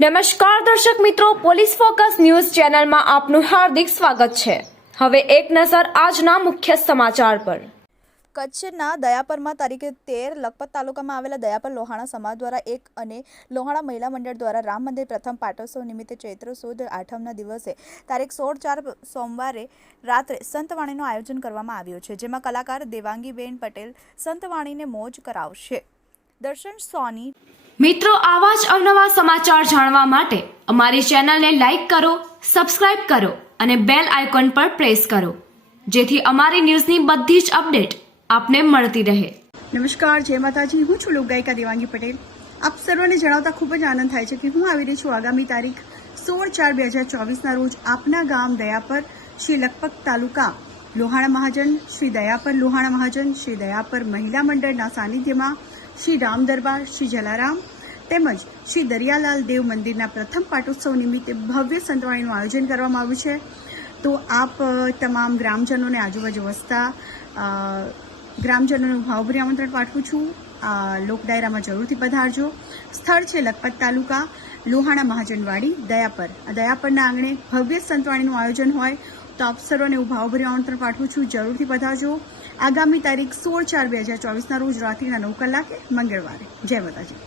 નમસ્કાર દર્શક મિત્રો, પોલીસ ફોકસ ન્યૂઝ ચેનલમાં આપનું હાર્દિક સ્વાગત છે। હવે એક નજર આજના મુખ્ય સમાચાર પર। કચ્છના દયાપરમાં તારીખ 13 લખપત તાલુકામાં આવેલા દયાપર લોહાણા સમાજ દ્વારા એક અને લોહાણા મહિલા મંડળ દ્વારા રામ મંદિર પ્રથમ પાટોત્સવ નિમિત્તે ચૈત્ર સુદ આઠમના દિવસે તારીખ 16/4 સોમવારે રાત્રે સંતવાણીનું આયોજન કરવામાં આવ્યું છે, જેમાં કલાકાર દેવાંગીબેન પટેલ સંતવાણીને મોજ કરાવશે। દર્શન સોની મિત્રો, આવા જ અવનવા સમાચાર જાણવા માટે અમારી ચેનલને લાઈક કરો, સબસ્ક્રાઇબ કરો અને બેલ આઇકોન પર પ્રેસ કરો, જેથી અમારી ન્યૂઝની બધી જ અપડેટ આપને મળતી રહે। નમસ્કાર, જય માતાજી। હું છું લોકગાયિકા દેવાંગી પટેલ। આપ સર્વને જણાવતા ખૂબ જ આનંદ થાય છે કે હું આવી રહી છું આગામી તારીખ 16/4/2024ના રોજ આપના ગામ દયાપર શ્રી લખપત તાલુકા લોહાણા મહાજન શ્રી દયાપર લોહાણા મહાજન શ્રી દયાપર મહિલા મંડળના સાનિધ્યમાં શ્રી રામ દરબાર શ્રી જલારામ તેમજ શ્રી દરિયાલાલ દેવ મંદિરના પ્રથમ પાટોત્સવ નિમિત્તે ભવ્ય સંતવાણીનું આયોજન કરવામાં આવ્યું છે। તો આપ તમામ ગ્રામજનોને આજુબાજુ વસતા ગ્રામજનોનું ભાવભર્યું આમંત્રણ પાઠવું છું। લોક ડાયરામાં જરૂરથી પધારજો। સ્થળ છે લખપત તાલુકા લોહાણા મહાજનવાડી દયાપર। આ દયાપરના આંગણે ભવ્ય સંતવાણીનું આયોજન હોય તો આપ સર્વને હું ભાવભર્યું આમંત્રણ પાઠવું છું, જરૂરથી પધારજો। આગામી તારીખ 16/4/2024ના રોજ રાત્રિના 9 કલાકે મંગળવારે। જય માતાજી।